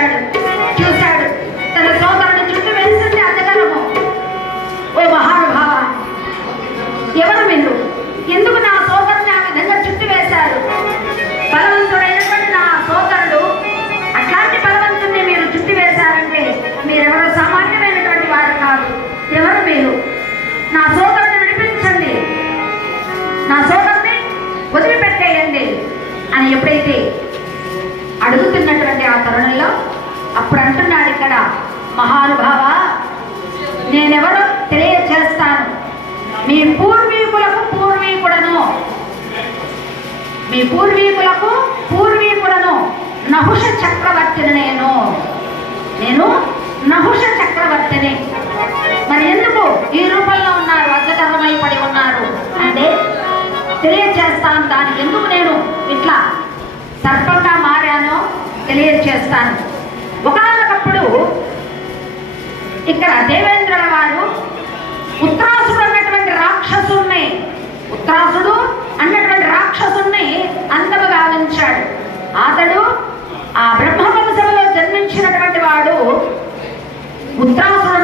వచ్చాడు, చూశాడు. తన సోదరుడు చుట్టూ వేసింది అజగరము. ఓ మహానుభావ, ఎవరు మీరు? ఎందుకు నా సోదరుని ఆ విధంగా చుట్టూ వేశారు? బలవంతుడైనటువంటి నా సోదరుడు, అట్లాంటి బలవంతుడిని మీరు చుట్టూ వేశారంటే మీరెవరో సామాన్యమైనటువంటి వారు కాదు. ఎవరు మీరు? నా సోదరుని విడిపించండి, నా సోదరుని వదిలిపెట్టేయండి అని ఎప్పుడైతే అడుగుతున్నటువంటి ఆ తరుణంలో అప్పుడు అంటున్నాడు ఇక్కడ, మహానుభావ, నేనెవరో తెలియచేస్తాను. మీ పూర్వీకులకు పూర్వీకుడను, మీ పూర్వీకులకు పూర్వీకుడను, నహుష చక్రవర్తిని. నేను నహుష చక్రవర్తిని. మరి ఎందుకు ఈ రూపంలో ఉన్నారు, అజగరమై పడి ఉన్నారు అంటే తెలియచేస్తాను. దానికి ఎందుకు నేను ఇట్లా సర్పంగా మారానో తెలియచేస్తాను. ఒకనొకప్పుడు ఇక్కడ దేవేంద్రుల వారు ఉత్తరాసుడు అన్నటువంటి రాక్షసుని, ఉత్తరాసుడు అన్నటువంటి రాక్షసుని అంతము గావించాడు. అతడు ఆ బ్రహ్మవంశంలో జన్మించినటువంటి వాడు ఉత్తరాసుడు